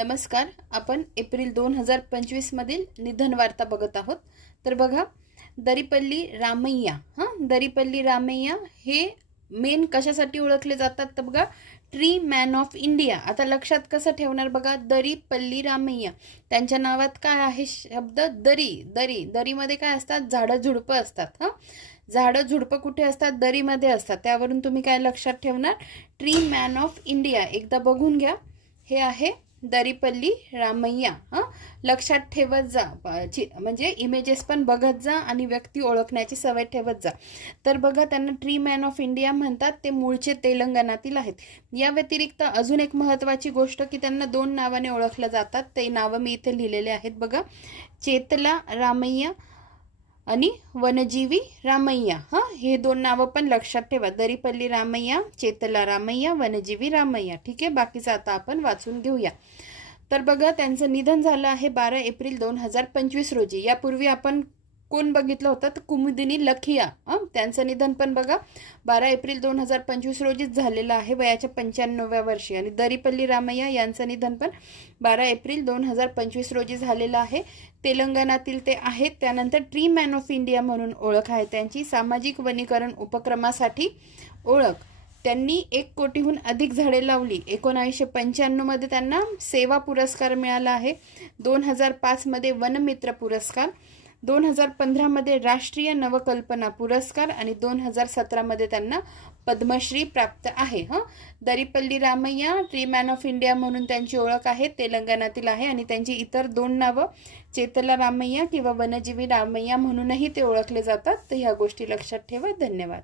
नमस्कार. आपण एप्रिल 2025 मधील निधन वार्ता बघत आहोत. तर बघा, दरीपल्ली रामय्या दरीपल्ली रामय्या हे मेन कशासाठी ओळखले जातात तर बघा, ट्री मॅन ऑफ इंडिया. आता लक्षात कसं ठेवणार बघा, दरीपल्ली रामय्या त्यांच्या नावात काय आहे शब्द दरी. दरीमध्ये काय असतात, झाडं झुडपं असतात. झाडं झुडपं कुठे असतात, दरीमध्ये असतात. त्यावरून तुम्ही काय लक्षात ठेवणार, ट्री मॅन ऑफ इंडिया. एकदा बघून घ्या, हे आहे दरीपल्ली रामय्या. लक्षात ठेवत जा, म्हणजे इमेजेस पण बघत जा आणि व्यक्ती ओळखण्याची सवय ठेवत जा. तर बघा, त्यांना ट्री मॅन ऑफ इंडिया म्हणतात. ते मूळचे तेलंगणातील आहेत. या व्यतिरिक्त अजून एक महत्त्वाची गोष्ट की त्यांना 2 नावाने ओळखलं जातात. ते नावं मी इथे लिहिलेले आहेत बघा, चेतला रामय्या आणि वनजीवी रामय्या. हे 2 नावं पण लक्षात ठेवा, दरीपल्ली रामय्या, चेतला रामय्या, वनजीवी रामय्या. ठीक आहे, बाकीचं आता आपण वाचून घेऊया. तर बघा, त्यांचं निधन झालं आहे 12 एप्रिल 2025 रोजी. यापूर्वी आपण कोण बघितलं होतं तर कुमुदिनी लखिया. त्यांचं निधन पण बघा 12 एप्रिल 2025 रोजीच झालेलं आहे, वयाच्या 95व्या वर्षी. आणि दरीपल्ली रामय्या यांचं निधन पण 12 एप्रिल 2025 रोजी झालेलं आहे. तेलंगणातील ते आहेत. त्यानंतर ट्री मॅन ऑफ इंडिया म्हणून ओळख आहे त्यांची. सामाजिक वनीकरण उपक्रमासाठी ओळख, त्यांनी 1 कोटीहून अधिक झाडे लावली. 1995 मध्ये त्यांना सेवा पुरस्कार मिळाला आहे. 2005 मध्ये वनमित्र पुरस्कार, 2015 मध्ये राष्ट्रीय नवकल्पना पुरस्कार आणि 2017 मध्ये त्यांना पद्मश्री प्राप्त आहे. Daripalli Ramaiah tree man of India म्हणून त्यांची ओळख आहे, तेलंगणातील आहे. आणि त्यांची इतर 2 नावं चेतला रामय्या किंवा वनजीवी रामय्या म्हणूनही ते ओळखले जातात. तर ह्या गोष्टी लक्षात ठेवा. धन्यवाद.